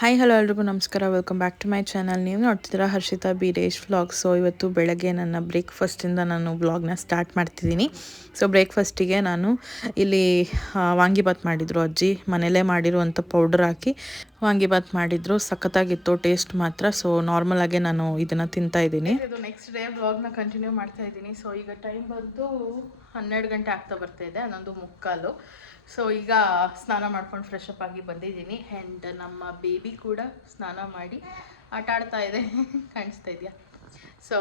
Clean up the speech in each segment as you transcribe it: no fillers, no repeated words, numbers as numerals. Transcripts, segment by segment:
Hi hello ಎಲ್ರಿಗೂ ನಮಸ್ಕಾರ, welcome back to my channel. ನೀವು ನೋಡ್ತಿದ್ದೀರಾ ಹರ್ಷಿತಾ ಬೀರೇಶ್ ವ್ಲಾಗ್. ಸೊ ಇವತ್ತು ಬೆಳಗ್ಗೆ ನನ್ನ ಬ್ರೇಕ್ಫಾಸ್ಟಿಂದ ನಾನು ವ್ಲಾಗ್ನ ಸ್ಟಾರ್ಟ್ ಮಾಡ್ತಿದ್ದೀನಿ. ಸೊ ಬ್ರೇಕ್ಫಾಸ್ಟಿಗೆ ನಾನು ಇಲ್ಲಿ ವಾಂಗಿಬಾತ್ ಮಾಡಿದರು ಅಜ್ಜಿ, ಮನೇಲೇ ಮಾಡಿರುವಂಥ ಪೌಡರ್ ಹಾಕಿ ವಾಂಗಿಬಾತ್ ಮಾಡಿದರು. ಸಖತ್ತಾಗಿತ್ತು ಟೇಸ್ಟ್ ಮಾತ್ರ. ಸೊ ನಾರ್ಮಲಾಗೆ ನಾನು ಇದನ್ನು ತಿಂತಾಯಿದ್ದೀನಿ. ಇದು ನೆಕ್ಸ್ಟ್ ಡೇ ವ್ಲಾಗ್ನ ಕಂಟಿನ್ಯೂ ಮಾಡ್ತಾ ಇದ್ದೀನಿ. ಸೊ ಈಗ ಟೈಮ್ ಬಂದು 12 ಗಂಟೆ ಆಗ್ತಾ ಬರ್ತಾಯಿದೆ, 11:45. ಸೊ ಈಗ ಸ್ನಾನ ಮಾಡ್ಕೊಂಡು ಫ್ರೆಶ್ ಅಪ್ ಆಗಿ ಬಂದಿದ್ದೀನಿ. ಆ್ಯಂಡ್ ನಮ್ಮ ಬೇಬಿ ಕೂಡ ಸ್ನಾನ ಮಾಡಿ ಆಟ ಆಡ್ತಾ ಇದೆ ಕಾಣಿಸ್ತಾ ಇದೆಯಾ. ಸೊ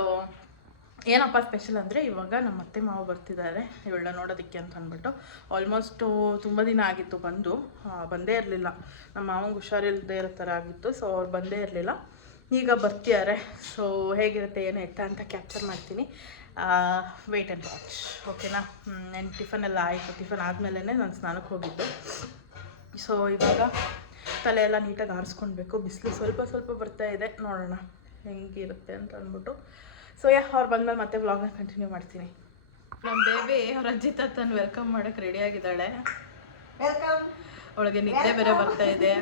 ಏನಪ್ಪ ಸ್ಪೆಷಲ್ ಅಂದರೆ, ಇವಾಗ ನಮ್ಮ ಅತ್ತೆ ಮಾವ ಬರ್ತಿದ್ದಾರೆ ಇವಳನ್ನ ನೋಡೋದಕ್ಕೆ ಅಂತ ಅಂದ್ಬಿಟ್ಟು. ಆಲ್ಮೋಸ್ಟು ತುಂಬ ದಿನ ಆಗಿತ್ತು ಬಂದೇ ಇರಲಿಲ್ಲ. ನಮ್ಮ ಮಾವಂಗೆ ಹುಷಾರಿಲ್ಲದೆ ಇರೋ ಥರ ಆಗಿತ್ತು. ಸೊ ಅವ್ರು ಬಂದೇ ಇರಲಿಲ್ಲ, ಈಗ ಬರ್ತಿದ್ದಾರೆ. ಸೊ ಹೇಗಿರುತ್ತೆ ಏನು ಎತ್ತ ಅಂತ ಕ್ಯಾಪ್ಚರ್ ಮಾಡ್ತೀನಿ. ವೇಟ್ ಆ್ಯಂಡ್ ವಾಚ್, ಓಕೆನಾ. ನಾನು ಟಿಫನ್ ಎಲ್ಲ ಆಯಿತು. ಟಿಫನ್ ಆದಮೇಲೆ ನಾನು ಸ್ನಾನಕ್ಕೆ ಹೋಗಿದ್ದು. ಸೊ ಇವಾಗ ತಲೆ ಎಲ್ಲ ನೀಟಾಗಿ ಆರಿಸ್ಕೊಳ್ಬೇಕು. ಬಿಸಿಲು ಸ್ವಲ್ಪ ಬರ್ತಾ ಇದೆ, ನೋಡೋಣ ಹೆಂಗಿರುತ್ತೆ ಅಂತ ಅಂದ್ಬಿಟ್ಟು. ಸೊ ಅವ್ರು ಬಂದಮೇಲೆ ಮತ್ತೆ ವ್ಲಾಗ್ನ ಕಂಟಿನ್ಯೂ ಮಾಡ್ತೀನಿ. ನಮ್ಮ ಬೇಬಿ ಅವ್ರ ಅಜ್ಜಿ ತಾತನ ವೆಲ್ಕಮ್ ಮಾಡೋಕ್ಕೆ ರೆಡಿಯಾಗಿದ್ದಾಳೆ. ಅವಳಿಗೆ ನಿದ್ದೆ ಬೇರೆ ಬರ್ತಾ ಇದೆ,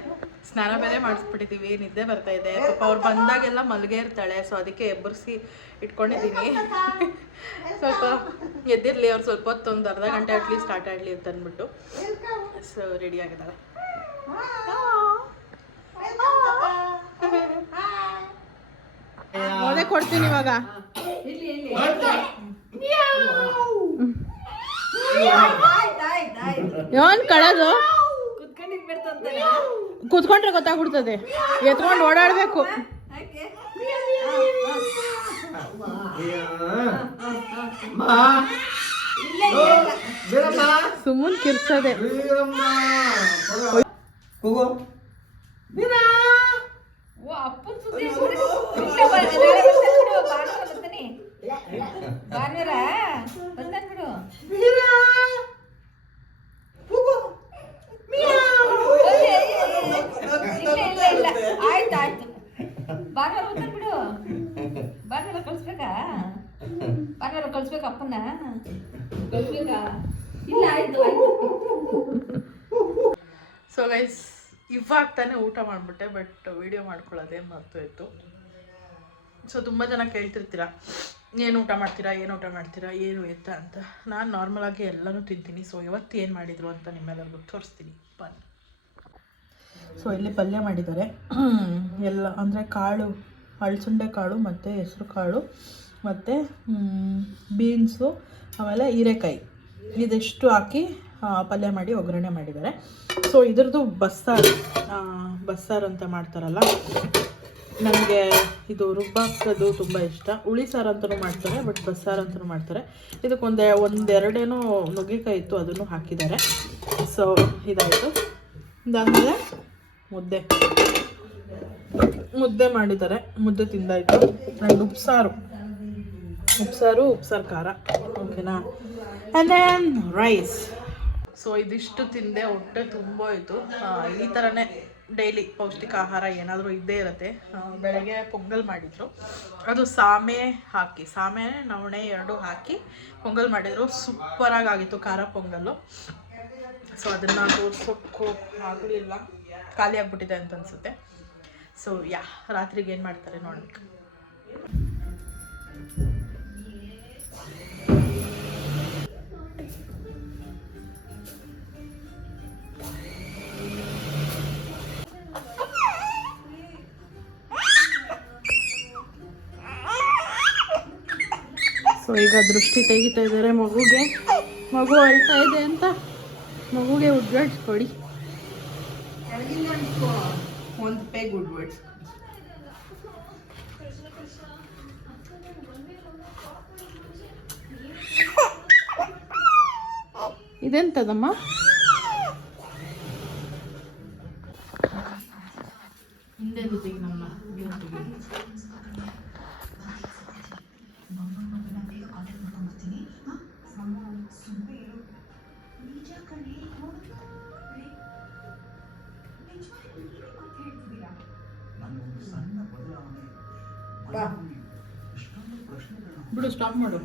ಸ್ನಾನ ಬೇರೆ ಮಾಡಿಸ್ಬಿಟ್ಟಿದ್ದೀವಿ, ನಿದ್ದೆ ಬರ್ತಾ ಇದೆ. ಪಾಪ ಅವ್ರು ಬಂದಾಗೆಲ್ಲ ಮಲ್ಗೆ ಇರ್ತಾಳೆ. ಸೊ ಅದಕ್ಕೆ ಎಬ್ಬರಿಸಿ ಇಟ್ಕೊಂಡಿದ್ದೀನಿ. ಸ್ವಲ್ಪ ಎದ್ದಿರಲಿ, ಅವ್ರು ಸ್ವಲ್ಪ ಹೊತ್ತು ಒಂದು ಅರ್ಧ ಗಂಟೆ ಅಟ್ಲೀಸ್ಟ್ ಸ್ಟಾರ್ಟ್ ಆಗಲಿ ಅಂತ ಅಂದ್ಬಿಟ್ಟು. ಸೊ ರೆಡಿ ಆಗಿದ್ದಾಳೆ. ಓದೇ ಕೊಡ್ತೀನಿ ಇವಾಗ. ಯಾವನ್ ಕಳದು ಕೂತ್ಕೊಂಡ್ರೆ ಗೊತ್ತಾಗ್ಬಿಡ್ತದೆ, ಎತ್ಕೊಂಡು ಓಡಾಡ್ಬೇಕು. ಸುಮ್ಮನೆ ಕಿರ್ಸದೆ. ಆಯ್ತಾಯ್ತು, ಭಾನುವಾರ ಬಿಡು. ಭಾನುವಾರ ಕಳ್ಸ್ಬೇಕಾ? ಭಾನುವಾರ ಕಳ್ಸ್ಬೇಕಾ? ಅಪ್ಪನ ಕಳ್ಸ್ಬೇಕಾ? ಇಲ್ಲ, ಆಯ್ತು. ಸೊ ಗೈಸ್, ಇವಾಗ ತಾನೇ ಊಟ ಮಾಡಿಬಿಟ್ಟೆ, ಬಟ್ ವಿಡಿಯೋ ಮಾಡ್ಕೊಳ್ಳೋದೇ ಮರ್ತೋಯ್ತು. ಸೊ ತುಂಬ ಜನ ಕೇಳ್ತಿರ್ತೀರ, ಏನು ಊಟ ಮಾಡ್ತೀರಾ ಏನು ಎತ್ತ ಅಂತ. ನಾನು ನಾರ್ಮಲಾಗಿ ಎಲ್ಲನೂ ತಿಂತೀನಿ. ಸೊ ಇವತ್ತು ಏನು ಮಾಡಿದರು ಅಂತ ನಿಮ್ಮೆಲ್ಲರಿಗೂ ತೋರಿಸ್ತೀನಿ ಬನ್ನಿ. ಸೊ ಇಲ್ಲಿ ಪಲ್ಯ ಮಾಡಿದ್ದಾರೆ ಎಲ್ಲ, ಅಂದರೆ ಕಾಳು, ಅಳಸಂಡೆ ಕಾಳು ಮತ್ತು ಹೆಸರು ಕಾಳು ಮತ್ತು ಬೀನ್ಸು, ಆಮೇಲೆ ಹೀರೆಕಾಯಿ, ಇದಿಷ್ಟು ಹಾಕಿ ಪಲ್ಯ ಮಾಡಿ ಒಗ್ಗರಣೆ ಮಾಡಿದ್ದಾರೆ. ಸೊ ಇದ್ರದ್ದು ಬಸ್ಸಾರು ಅಂತ ಮಾಡ್ತಾರಲ್ಲ, ನನಗೆ ಇದು ರುಬ್ಬಾಕೋದು ತುಂಬ ಇಷ್ಟ. ಹುಳಿ ಸಾರು ಅಂತಲೂ ಮಾಡ್ತಾರೆ, ಬಟ್ ಬಸ್ಸಾರು ಅಂತಲೂ ಮಾಡ್ತಾರೆ. ಇದಕ್ಕೆ ಒಂದೆರಡೇನೋ ನುಗ್ಗೆಕಾಯಿ ಇತ್ತು, ಅದನ್ನು ಹಾಕಿದ್ದಾರೆ. ಸೊ ಇದಾಯಿತು. ಇದಾದಮೇಲೆ ಮುದ್ದೆ ಮಾಡಿದ್ದಾರೆ, ಮುದ್ದೆ ತಿಂದಾಯಿತು. ಆ್ಯಂಡ್ ಉಪ್ಸಾರು ಖಾರ, ಓಕೆನಾ. And then rice. ಸೊ ಇದಿಷ್ಟು ತಿಂದೆ, ಹೊಟ್ಟೆ ತುಂಬ ಹೋಯಿತು. ಈ ಥರನೇ ಡೈಲಿ ಪೌಷ್ಟಿಕ ಆಹಾರ ಏನಾದರೂ ಇದ್ದೇ ಇರುತ್ತೆ. ಬೆಳಗ್ಗೆ ಪೊಂಗಲ್ ಮಾಡಿದರು, ಅದು ಸಾಮೆ ನವಣೆ ಎರಡೂ ಹಾಕಿ ಪೊಂಗಲ್ ಮಾಡಿದರು. ಸೂಪರಾಗಿ ಆಗಿತ್ತು ಖಾರ ಪೊಂಗಲ್ಲು. ಸೊ ಅದನ್ನು ತೋರ್ಸೋಕ್ಕೂ ಆಗಲಿಲ್ಲ, ಖಾಲಿ ಆಗಿಬಿಟ್ಟಿದೆ ಅಂತ ಅನಿಸುತ್ತೆ. ಸೊ ರಾತ್ರಿಗೆ ಏನು ಮಾಡ್ತಾರೆ ನೋಡ್ಬೇಕು. ಸೊ ಈಗ ದೃಷ್ಟಿ ತೆಗಿತಾ ಇದ್ದಾರೆ ಮಗು ಅಳ್ತಾ ಇದೆ ಅಂತ. ಮಗುಗೆ ಗುಡ್ ವರ್ಡ್ಸ್ ಕೊಡಿ, ಒಂದು ಪೇ ಗುಡ್ ವರ್ಡ್ಸ್. ಇದೆಂತದಮ್ಮ? ಹಿಂದೆ ಜೊತೆಗೆ ನಮ್ಮ ಬಿಡು, ಸ್ಟಾಪ್ ಮಾಡು.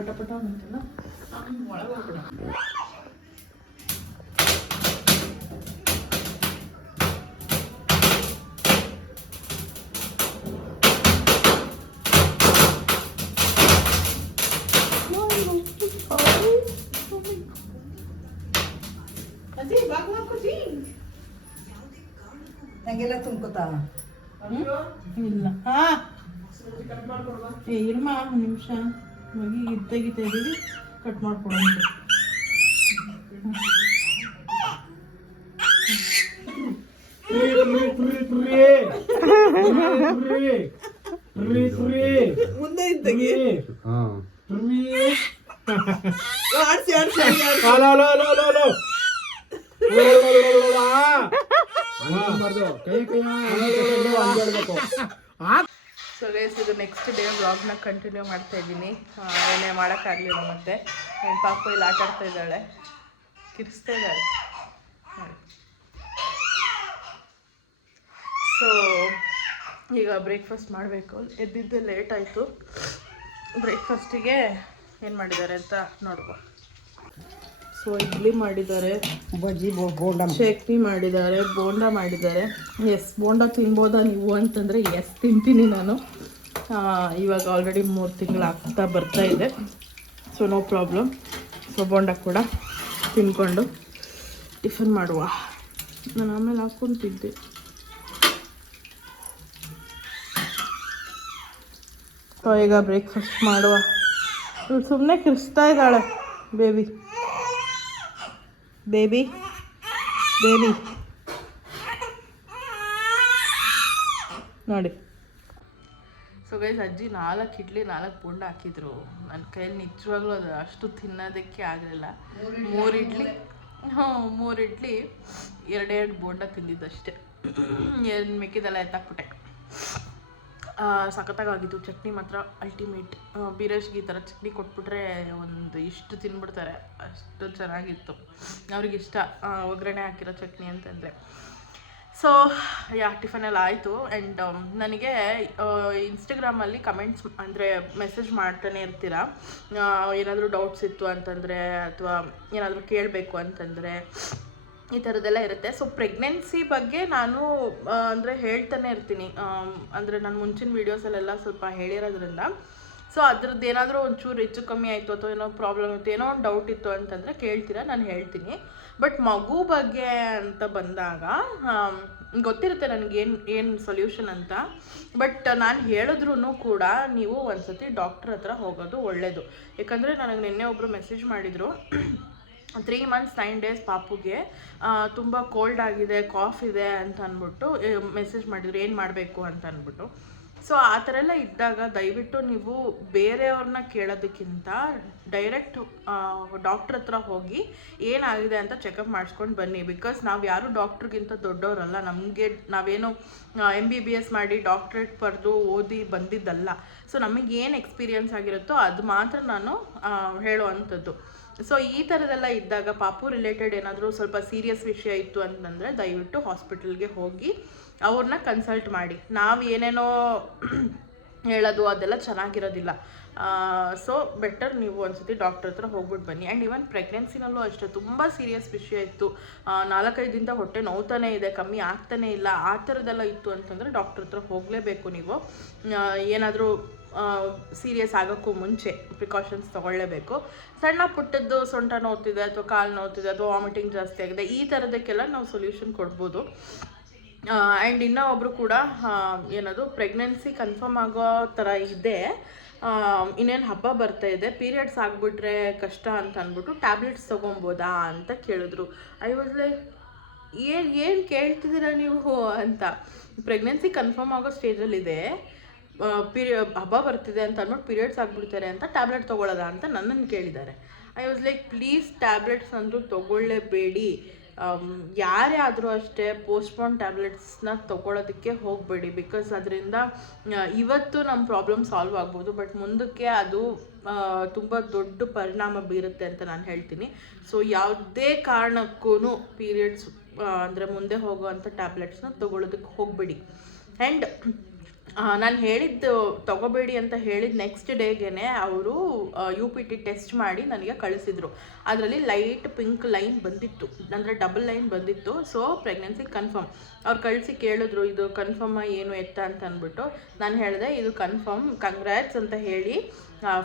ಪಟ ಪಟ ಅಂತಲ್ಲ ಒಳಗೆ ಹೋಗ್ಬಿಡ. ಹಂಗೆಲ್ಲ ತುಂಬ್ಕೊತಾ ಇಲ್ಲ ಇರ್ಮ ಒಂದು ನಿಮಿಷ ಮಗಿ ತೆಗಿತಾ ಇದ್ದೀವಿ ಕಟ್ ಮಾಡ್ಕೊಡೋಣ. ಮುಂದೆ ತೆಗಿ ಆಡ್ಸಿ ಆಡ್ಸಿ ಸೊ ಗೈಸ್ ಇದು ನೆಕ್ಸ್ಟ್ ಡೇ ವ್ಲಾಗ್ನ ಕಂಟಿನ್ಯೂ ಮಾಡ್ತಾ ಇದ್ದೀನಿ. ಏನೇ ಮಾಡೋಕ್ಕಾಗಲಿಲ್ಲ ಮತ್ತೆ ನನ್ನ ಪಾಪು ಇಲ್ಲಿ ಆಟ ಆಡ್ತಾ ಇದ್ದಾಳೆ, ಕಿರಿಸ್ತಾ ಇದ್ದಾಳೆ. ಸೊ ಈಗ ಬ್ರೇಕ್ಫಾಸ್ಟ್ ಮಾಡಬೇಕು. ಎದ್ದಿದ್ದೆ ಲೇಟ್ ಆಯಿತು. ಬ್ರೇಕ್ಫಾಸ್ಟಿಗೆ ಏನು ಮಾಡಿದ್ದಾರೆ ಅಂತ ನೋಡುವ. ಸೊ ಇಡ್ಲಿ ಮಾಡಿದ್ದಾರೆ, ಬಜ್ಜಿ ಬೋಂಡ ಚಟ್ನಿ ಮಾಡಿದ್ದಾರೆ, ಬೋಂಡ ಮಾಡಿದ್ದಾರೆ. ಎಸ್ ಬೋಂಡ ತಿನ್ಬೋದಾ ನೀವು ಅಂತಂದರೆ ಎಸ್ ತಿಂತೀನಿ ನಾನು. ಇವಾಗ ಆಲ್ರೆಡಿ 3 ತಿಂಗಳು ಆಗ್ತಾ ಬರ್ತಾ ಇದೆ. So no problem. So bonda ಕೂಡ ತಿನ್ಕೊಂಡು ಟಿಫನ್ ಮಾಡುವ. ನಾನು ಆಮೇಲೆ ಹಾಕ್ಕೊಂತಿದ್ದೆ. ಸೊ ಈಗ ಬ್ರೇಕ್ಫಾಸ್ಟ್ ಮಾಡುವ. ಇವಳು ಸುಮ್ಮನೆ ಕಿರಿಸ್ತಾ ಇದ್ದಾಳೆ. ಬೇಬಿ ಬೇಬಿ ಬೇಬಿ ನೋಡಿ. ಸೊ ಗೈಸ್ ಅಜ್ಜಿ 4 ಇಡ್ಲಿ 4 ಬೋಂಡ ಹಾಕಿದ್ರು. ನನ್ನ ಕೈಯಲ್ಲಿ ನಿಜವಾಗ್ಲೂ ಅದು ಅಷ್ಟು ತಿನ್ನೋದಕ್ಕೆ ಆಗಲಿಲ್ಲ. 3 ಇಡ್ಲಿ 3 ಇಡ್ಲಿ 2 ಬೋಂಡ ತಿಂದಿದ್ದಷ್ಟೇ. ಏನು ಮಿಕ್ಕಿದೆಲ್ಲ ಎತ್ತಾಕ್ಬಿಟ್ಟೆ. ಸಖತ್ತಾಗಿತ್ತು. ಚಟ್ನಿ ಮಾತ್ರ ಅಲ್ಟಿಮೇಟ್. ಬೀರೇಶ್ಗೆ ಈ ಥರ ಚಟ್ನಿ ಕೊಟ್ಬಿಟ್ರೆ ಒಂದು ಇಷ್ಟು ತಿನ್ಬಿಡ್ತಾರೆ, ಅಷ್ಟು ಚೆನ್ನಾಗಿತ್ತು. ಅವ್ರಿಗೆ ಇಷ್ಟ ಒಗ್ಗರಣೆ ಹಾಕಿರೋ ಚಟ್ನಿ ಅಂತಂದರೆ. ಸೊ ಟಿಫನ್ ಎಲ್ಲ ಆಯಿತು. ಆ್ಯಂಡ್ ನನಗೆ ಇನ್ಸ್ಟಾಗ್ರಾಮಲ್ಲಿ ಕಮೆಂಟ್ಸ್ ಅಂದರೆ ಮೆಸೇಜ್ ಮಾಡ್ತಾನೆ ಇರ್ತೀರಾ. ಏನಾದರೂ ಡೌಟ್ಸ್ ಇತ್ತು ಅಂತಂದರೆ ಅಥವಾ ಏನಾದರೂ ಕೇಳಬೇಕು ಅಂತಂದರೆ ಈ ಥರದ್ದೆಲ್ಲ ಇರುತ್ತೆ. ಸೊ ಪ್ರೆಗ್ನೆನ್ಸಿ ಬಗ್ಗೆ ನಾನು ಅಂದರೆ ಹೇಳ್ತಾನೆ ಇರ್ತೀನಿ. ಅಂದರೆ ನಾನು ಮುಂಚಿನ ವೀಡಿಯೋಸಲ್ಲೆಲ್ಲ ಸ್ವಲ್ಪ ಹೇಳಿರೋದ್ರಿಂದ ಸೊ ಅದ್ರದ್ದು ಏನಾದರೂ ಒಂಚೂರು ಹೆಚ್ಚು ಕಮ್ಮಿ ಆಯಿತು ಅಥವಾ ಏನೋ ಪ್ರಾಬ್ಲಮ್ ಇತ್ತು, ಏನೋ ಒಂದು ಡೌಟ್ ಇತ್ತು ಅಂತಂದರೆ ಕೇಳ್ತೀರಾ, ನಾನು ಹೇಳ್ತೀನಿ. ಬಟ್ ಮಗು ಬಗ್ಗೆ ಅಂತ ಬಂದಾಗ ಗೊತ್ತಿರುತ್ತೆ ನನಗೆ ಏನು ಸೊಲ್ಯೂಷನ್ ಅಂತ. ಬಟ್ ನಾನು ಹೇಳಿದ್ರೂ ಕೂಡ ನೀವು ಒಂದು ಸತಿ ಡಾಕ್ಟ್ರ್ ಹತ್ರ ಹೋಗೋದು ಒಳ್ಳೆಯದು. ಯಾಕಂದರೆ ನನಗೆ ನಿನ್ನೆ ಒಬ್ಬರು ಮೆಸೇಜ್ ಮಾಡಿದರು. 3 months 9 days ಪಾಪುಗೆ ತುಂಬ ಕೋಲ್ಡ್ ಆಗಿದೆ, ಕಾಫ್ ಇದೆ ಅಂತ ಅಂದ್ಬಿಟ್ಟು ಮೆಸೇಜ್ ಮಾಡಿದ್ರು, ಏನು ಮಾಡಬೇಕು ಅಂತ ಅಂದ್ಬಿಟ್ಟು. ಸೊ ಆ ಥರ ಎಲ್ಲ ಇದ್ದಾಗ ದಯವಿಟ್ಟು ನೀವು ಬೇರೆಯವ್ರನ್ನ ಕೇಳೋದಕ್ಕಿಂತ ಡೈರೆಕ್ಟ್ ಡಾಕ್ಟ್ರ್ ಹತ್ರ ಹೋಗಿ ಏನಾಗಿದೆ ಅಂತ ಚೆಕಪ್ ಮಾಡಿಸ್ಕೊಂಡು ಬನ್ನಿ. ಬಿಕಾಸ್ ನಾವು ಯಾರು ಡಾಕ್ಟ್ರಿಗಿಂತ ದೊಡ್ಡವರಲ್ಲ. ನಮಗೆ ನಾವೇನು MBBS ಮಾಡಿ ಡಾಕ್ಟ್ರೇಟ್ ಪಡೆದು ಓದಿ ಬಂದಿದ್ದಲ್ಲ. ಸೊ ನಮಗೆ ಏನು ಎಕ್ಸ್ಪೀರಿಯನ್ಸ್ ಆಗಿರುತ್ತೋ ಅದು ಮಾತ್ರ ನಾನು ಹೇಳುವಂಥದ್ದು. ಸೊ ಈ ಥರದ್ದೆಲ್ಲ ಇದ್ದಾಗ ಪಾಪು ರಿಲೇಟೆಡ್ ಏನಾದರೂ ಸ್ವಲ್ಪ ಸೀರಿಯಸ್ ವಿಷಯ ಇತ್ತು ಅಂತಂದರೆ ದಯವಿಟ್ಟು ಹಾಸ್ಪಿಟಲ್ಗೆ ಹೋಗಿ ಅವ್ರನ್ನ ಕನ್ಸಲ್ಟ್ ಮಾಡಿ. ನಾವು ಏನೇನೋ ಹೇಳೋದು ಅದೆಲ್ಲ ಚೆನ್ನಾಗಿರೋದಿಲ್ಲ. ಸೊ ಬೆಟರ್ ನೀವು ಒಂದ್ಸತಿ ಡಾಕ್ಟರ್ ಹತ್ರ ಹೋಗ್ಬಿಟ್ಟು ಬನ್ನಿ. ಆ್ಯಂಡ್ ಈವನ್ ಪ್ರೆಗ್ನೆನ್ಸಿನಲ್ಲೂ ಅಷ್ಟೇ ತುಂಬ ಸೀರಿಯಸ್ ವಿಷಯ ಇತ್ತು, 4-5 ದಿನದ ಹೊಟ್ಟೆ ನೋವ್ತಾನೆ ಇದೆ, ಕಮ್ಮಿ ಆಗ್ತಾನೆ ಇಲ್ಲ, ಆ ಥರದ್ದೆಲ್ಲ ಇತ್ತು ಅಂತಂದರೆ ಡಾಕ್ಟರ್ ಹತ್ರ ಹೋಗಲೇಬೇಕು ನೀವು. ಏನಾದರೂ ಸೀರಿಯಸ್ ಆಗೋಕ್ಕೂ ಮುಂಚೆ ಪ್ರಿಕಾಷನ್ಸ್ ತೊಗೊಳ್ಳೇಬೇಕು. ಸಣ್ಣ ಪುಟ್ಟದ್ದು ಸೊಂಟ ನೋವ್ತಿದೆ ಅಥವಾ ಕಾಲು ನೋವ್ತಿದೆ ಅಥವಾ ವಾಮಿಟಿಂಗ್ ಜಾಸ್ತಿ ಆಗಿದೆ, ಈ ಥರದಕ್ಕೆಲ್ಲ ನಾವು ಸೊಲ್ಯೂಷನ್ ಕೊಡ್ಬೋದು. ಆ್ಯಂಡ್ ಇನ್ನೂ ಒಬ್ಬರು ಕೂಡ ಏನದು ಪ್ರೆಗ್ನೆನ್ಸಿ ಕನ್ಫರ್ಮ್ ಆಗೋ ಥರ ಇದೆ, ಇನ್ನೇನು ಹಬ್ಬ ಬರ್ತಾ ಇದೆ, ಪೀರಿಯಡ್ಸ್ ಆಗಿಬಿಟ್ರೆ ಕಷ್ಟ ಅಂತ ಅಂದ್ಬಿಟ್ಟು ಟ್ಯಾಬ್ಲೆಟ್ಸ್ ತೊಗೊಬೋದಾ ಅಂತ ಕೇಳಿದ್ರು. ಐ ವಾಸ್ ಲೈಕ್ ಏನು ಕೇಳ್ತಿದ್ದೀರಾ ನೀವು ಅಂತ. ಪ್ರೆಗ್ನೆನ್ಸಿ ಕನ್ಫರ್ಮ್ ಆಗೋ ಸ್ಟೇಜಲ್ಲಿದೆ, ಹಬ್ಬ ಬರ್ತಿದೆ ಅಂತ ಅಂದ್ಬಿಟ್ಟು ಪೀರಿಯಡ್ಸ್ ಆಗಿಬಿಡ್ತಾರೆ ಅಂತ ಟ್ಯಾಬ್ಲೆಟ್ ತೊಗೊಳ್ಳೋದ ಅಂತ ನನ್ನನ್ನು ಕೇಳಿದ್ದಾರೆ. I was like please tablets ಅಂದರೂ ತೊಗೊಳ್ಳೇಬೇಡಿ. ಯಾರೇ ಆದರೂ ಅಷ್ಟೇ ಪೋಸ್ಟ್ಪೋನ್ ಟ್ಯಾಬ್ಲೆಟ್ಸ್ನ ತೊಗೊಳೋದಕ್ಕೆ ಹೋಗಬೇಡಿ. ಬಿಕಾಸ್ ಅದರಿಂದ ಇವತ್ತು ನಮ್ಮ ಪ್ರಾಬ್ಲಮ್ ಸಾಲ್ವ್ ಆಗ್ಬೋದು, ಬಟ್ ಮುಂದಕ್ಕೆ ಅದು ತುಂಬ ದೊಡ್ಡ ಪರಿಣಾಮ ಬೀರುತ್ತೆ ಅಂತ ನಾನು ಹೇಳ್ತೀನಿ. ಸೊ ಯಾವುದೇ ಕಾರಣಕ್ಕೂ ಪೀರಿಯಡ್ಸ್ ಅಂದರೆ ಮುಂದೆ ಹೋಗುವಂಥ ಟ್ಯಾಬ್ಲೆಟ್ಸ್ನ ತೊಗೊಳೋದಕ್ಕೆ ಹೋಗಬೇಡಿ. ಆ್ಯಂಡ್ ನಾನು ಹೇಳಿದ್ದು ತೊಗೋಬೇಡಿ ಅಂತ ಹೇಳಿದ ನೆಕ್ಸ್ಟ್ ಡೇಗೆ ಅವರು UPT ಟೆಸ್ಟ್ ಮಾಡಿ ನನಗೆ ಕಳಿಸಿದ್ರು. ಅದರಲ್ಲಿ ಲೈಟ್ ಪಿಂಕ್ ಲೈನ್ ಬಂದಿತ್ತು, ಅಂದರೆ ಡಬಲ್ ಲೈನ್ ಬಂದಿತ್ತು. So pregnancy confirm. ಅವ್ರು ಕಳಿಸಿ ಕೇಳಿದ್ರು ಇದು ಕನ್ಫರ್ಮ ಏನು ಎತ್ತ ಅಂತ ಅಂದ್ಬಿಟ್ಟು ನಾನು ಹೇಳಿದೆ ಇದು ಕನ್ಫರ್ಮ್, ಕಂಗ್ರ್ಯಾಟ್ಸ್ ಅಂತ ಹೇಳಿ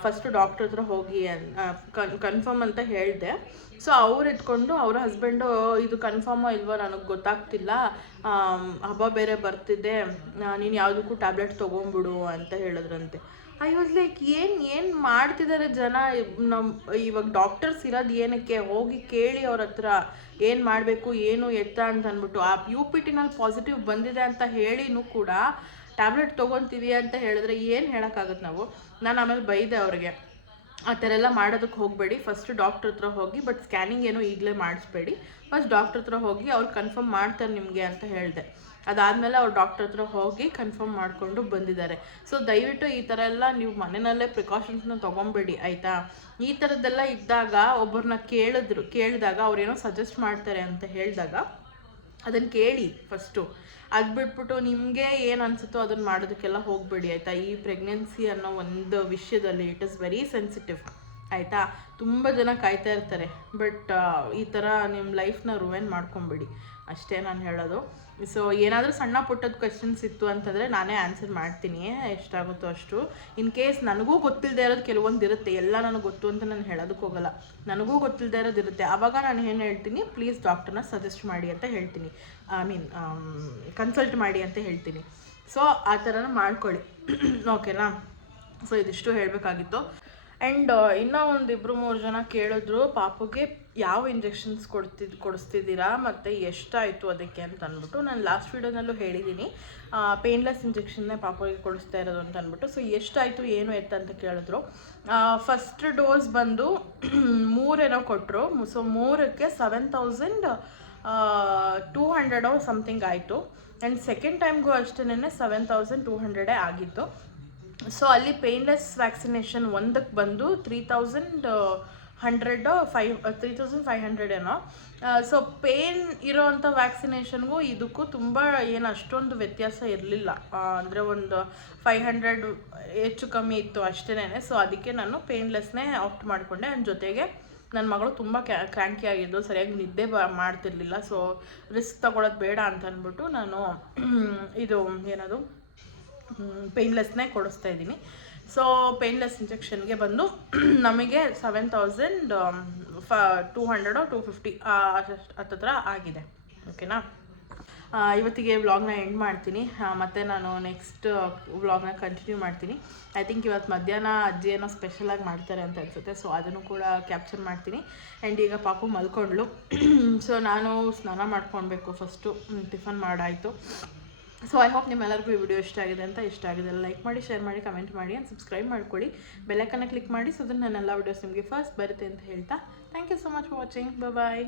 ಫಸ್ಟು ಡಾಕ್ಟ್ರ್ ಹತ್ರ ಹೋಗಿ ಕನ್ಫರ್ಮ್ ಅಂತ ಹೇಳಿದೆ. ಸೊ ಅವ್ರು ಎತ್ಕೊಂಡು ಅವ್ರ ಹಸ್ಬೆಂಡು ಇದು ಕನ್ಫರ್ಮೋ ಇಲ್ವೋ ನನಗೆ ಗೊತ್ತಾಗ್ತಿಲ್ಲ, ಹಬ್ಬ ಬೇರೆ ಬರ್ತಿದೆ, ನೀನು ಯಾವುದಕ್ಕೂ ಟ್ಯಾಬ್ಲೆಟ್ ತೊಗೊಂಬಿಡು ಅಂತ ಹೇಳಿದ್ರಂತೆ. ಐ ವಾಸ್ ಲೈಕ್ ಏನು ಮಾಡ್ತಿದ್ದಾರೆ ಜನ, ಇವಾಗ ಡಾಕ್ಟರ್ಸ್ ಇರೋದು ಏನಕ್ಕೆ, ಹೋಗಿ ಕೇಳಿ ಅವ್ರ ಹತ್ರ ಏನು ಮಾಡಬೇಕು ಏನು ಎತ್ತ ಅಂತ ಅಂದ್ಬಿಟ್ಟು. ಆ UPTನಲ್ಲಿ ಪಾಸಿಟಿವ್ ಬಂದಿದೆ ಅಂತ ಹೇಳಿನೂ ಕೂಡ ಟ್ಯಾಬ್ಲೆಟ್ ತೊಗೊತೀವಿ ಅಂತ ಹೇಳಿದ್ರೆ ಏನು ಹೇಳೋಕ್ಕಾಗತ್ತೆ ನಾವು. ನಾನು ಆಮೇಲೆ ಬೈದೆ ಅವ್ರಿಗೆ, ಆ ಥರ ಎಲ್ಲ ಮಾಡೋದಕ್ಕೆ ಹೋಗಬೇಡಿ, ಫಸ್ಟ್ ಡಾಕ್ಟ್ರ್ ಹತ್ರ ಹೋಗಿ, ಬಟ್ ಸ್ಕ್ಯಾನಿಂಗ್ ಏನೋ ಈಗಲೇ ಮಾಡಿಸ್ಬೇಡಿ, ಫಸ್ಟ್ ಡಾಕ್ಟ್ರ್ ಹತ್ರ ಹೋಗಿ ಅವ್ರು ಕನ್ಫರ್ಮ್ ಮಾಡ್ತಾರೆ ನಿಮಗೆ ಅಂತ ಹೇಳಿದೆ. ಅದಾದಮೇಲೆ ಅವ್ರು ಡಾಕ್ಟ್ರ್ ಹತ್ರ ಹೋಗಿ ಕನ್ಫರ್ಮ್ ಮಾಡಿಕೊಂಡು ಬಂದಿದ್ದಾರೆ. ಸೊ ದಯವಿಟ್ಟು ಈ ಥರ ಎಲ್ಲ ನೀವು ಮನೆಯಲ್ಲೇ ಪ್ರಿಕಾಷನ್ಸ್ನ ತೊಗೊಬೇಡಿ ಆಯಿತಾ. ಈ ಥರದ್ದೆಲ್ಲ ಇದ್ದಾಗ ಒಬ್ಬರನ್ನ ಕೇಳಿದಾಗ ಅವ್ರೇನೋ ಸಜೆಸ್ಟ್ ಮಾಡ್ತಾರೆ ಅಂತ ಹೇಳಿದಾಗ ಅದನ್ನು ಕೇಳಿ ಫಸ್ಟು. ಅದು ಬಿಟ್ಬಿಟ್ಟು ನಿಮಗೆ ಏನು ಅನಿಸುತ್ತೋ ಅದನ್ನು ಮಾಡೋದಕ್ಕೆಲ್ಲ ಹೋಗಬೇಡಿ ಆಯಿತಾ. ಈ ಪ್ರೆಗ್ನೆನ್ಸಿ ಅನ್ನೋ ಒಂದು ವಿಷಯದಲ್ಲಿ ಇಟ್ ಇಸ್ ವೆರಿ ಸೆನ್ಸಿಟಿವ್ ಆಯಿತಾ. ತುಂಬ ಜನ ಕಾಯ್ತಾ ಇರ್ತಾರೆ, ಬಟ್ ಈ ಥರ ನಿಮ್ಮ ಲೈಫ್ನ ರುವೆನ್ ಮಾಡ್ಕೊಬೇಡಿ ಅಷ್ಟೇ ನಾನು ಹೇಳೋದು. ಸೊ ಏನಾದರೂ ಸಣ್ಣ ಪುಟ್ಟದ ಕ್ವೆಶನ್ಸ್ ಇತ್ತು ಅಂತಂದರೆ ನಾನೇ ಆನ್ಸರ್ ಮಾಡ್ತೀನಿ ಎಷ್ಟಾಗುತ್ತೋ ಅಷ್ಟು. ಇನ್ ಕೇಸ್ ನನಗೂ ಗೊತ್ತಿಲ್ಲದೆ ಇರೋದು ಕೆಲವೊಂದು ಇರುತ್ತೆ, ಎಲ್ಲ ನನಗೆ ಗೊತ್ತು ಅಂತ ನಾನು ಹೇಳೋದಕ್ಕೆ ಹೋಗಲ್ಲ. ನನಗೂ ಗೊತ್ತಿಲ್ಲದೆ ಇರೋದು ಇರುತ್ತೆ, ಆವಾಗ ನಾನು ಏನು ಹೇಳ್ತೀನಿ, ಪ್ಲೀಸ್ ಡಾಕ್ಟರ್ನ ಸಜೆಸ್ಟ್ ಮಾಡಿ ಅಂತ ಹೇಳ್ತೀನಿ, ಕನ್ಸಲ್ಟ್ ಮಾಡಿ ಅಂತ ಹೇಳ್ತೀನಿ. ಸೊ ಆ ಥರನ ಮಾಡ್ಕೊಳ್ಳಿ ಓಕೆನಾ. ಸೊ ಇದಿಷ್ಟು ಹೇಳಬೇಕಾಗಿತ್ತು. ಆ್ಯಂಡ್ ಇನ್ನೂ ಒಂದು 2-3 ಜನ ಕೇಳಿದ್ರು ಪಾಪುಗೆ ಯಾವ ಇಂಜೆಕ್ಷನ್ಸ್ ಕೊಡಿಸ್ತಿದ್ದೀರಾ ಮತ್ತು ಎಷ್ಟಾಯಿತು ಅದಕ್ಕೆ ಅಂತ ಅಂದ್ಬಿಟ್ಟು. ನಾನು ಲಾಸ್ಟ್ ವೀಡಿಯೋನಲ್ಲೂ ಹೇಳಿದ್ದೀನಿ ಪೇನ್ಲೆಸ್ ಇಂಜೆಕ್ಷನ್ನೇ ಪಾಪುಗೆ ಕೊಡಿಸ್ತಾ ಇರೋದು ಅಂತ ಅಂದ್ಬಿಟ್ಟು. ಸೊ ಎಷ್ಟಾಯಿತು ಏನು ಎತ್ತ ಅಂತ ಕೇಳಿದ್ರು. ಫಸ್ಟ್ ಡೋಸ್ ಬಂದು 3 ಕೊಟ್ಟರು. ಸೊ 3ಕ್ಕೆ 7,200 ಸಮಥಿಂಗ್ ಆಯಿತು. ಆ್ಯಂಡ್ ಸೆಕೆಂಡ್ ಟೈಮ್ಗೂ ಅಷ್ಟೇ 7,200 ಆಗಿತ್ತು. ಸೊ ಅಲ್ಲಿ ಪೇನ್ಲೆಸ್ ವ್ಯಾಕ್ಸಿನೇಷನ್ ಒಂದಕ್ಕೆ ಬಂದು 3,500 ಏನೋ. ಸೊ ಪೇನ್ ಇರೋವಂಥ ವ್ಯಾಕ್ಸಿನೇಷನ್ಗೂ ಇದಕ್ಕೂ ತುಂಬ ಏನು ಅಷ್ಟೊಂದು ವ್ಯತ್ಯಾಸ ಇರಲಿಲ್ಲ, ಅಂದರೆ ಒಂದು 500 ಹೆಚ್ಚು ಕಮ್ಮಿ ಇತ್ತು ಅಷ್ಟೇ. ಸೊ ಅದಕ್ಕೆ ನಾನು ಪೇನ್ಲೆಸ್ನೇ ಆಪ್ಟ್ ಮಾಡಿಕೊಂಡೆ. ಆ್ಯಂಡ್ ಜೊತೆಗೆ ನನ್ನ ಮಗಳು ತುಂಬ ಕ್ರ್ಯಾಂಕಿ ಆಗಿದ್ದು, ಸರಿಯಾಗಿ ನಿದ್ದೆ ಮಾಡ್ತಿರ್ಲಿಲ್ಲ. ಸೊ ರಿಸ್ಕ್ ತೊಗೊಳೋದು ಬೇಡ ಅಂತ ಅಂದ್ಬಿಟ್ಟು ನಾನು ಇದು ಏನದು ಪೇನ್ಲೆಸ್ನೇ ಕೊಡಿಸ್ತಾ ಇದ್ದೀನಿ. ಸೊ ಪೇನ್ಲೆಸ್ ಇಂಜೆಕ್ಷನ್ಗೆ ಬಂದು ನಮಗೆ 7,200 250 ಹತ್ತತ್ರ ಆಗಿದೆ ಓಕೆನಾ. ಇವತ್ತಿಗೆ ವ್ಲಾಗ್ನ ಎಂಡ್ ಮಾಡ್ತೀನಿ, ಮತ್ತು ನಾನು ನೆಕ್ಸ್ಟ್ ವ್ಲಾಗ್ನ ಕಂಟಿನ್ಯೂ ಮಾಡ್ತೀನಿ. ಐ ಥಿಂಕ್ ಇವತ್ತು ಮಧ್ಯಾಹ್ನ ಅಜ್ಜಿ ಏನೋ ಸ್ಪೆಷಲಾಗಿ ಮಾಡ್ತಾರೆ ಅಂತ ಅನಿಸುತ್ತೆ. ಸೊ ಅದನ್ನು ಕೂಡ ಕ್ಯಾಪ್ಚರ್ ಮಾಡ್ತೀನಿ. ಆ್ಯಂಡ್ ಈಗ ಪಾಪು ಮಲ್ಕೊಂಡ್ಳು. ಸೊ ನಾನು ಸ್ನಾನ ಮಾಡ್ಕೊಳ್ಬೇಕು, ಫಸ್ಟು ಟಿಫನ್ ಮಾಡಾಯಿತು. ಸೊ ಐ ಹೋಪ್ ನಿಮ್ಮೆಲ್ಲರಿಗೂ ಈ ವಿಡಿಯೋ ಇಷ್ಟ ಆಗಿದೆ ಲೈಕ್ ಮಾಡಿ, ಶೇರ್ ಮಾಡಿ, ಕಮೆಂಟ್ ಮಾಡಿ ಆ್ಯಂಡ್ ಸಬ್ಸ್ಕ್ರೈಬ್ ಮಾಡ್ಕೊಳ್ಳಿ. ಬೆಲ್ಲೈಕನ್ನ ಕ್ಲಿಕ್ ಮಾಡಿ, ಸೊ ದಟ್ ನನ್ನೆಲ್ಲ ವಿಡಿಯೋಸ್ ನಿಮಗೆ ಫಸ್ಟ್ ಬರುತ್ತೆ ಅಂತ ಹೇಳ್ತಾ thank you so much for watching. Bye.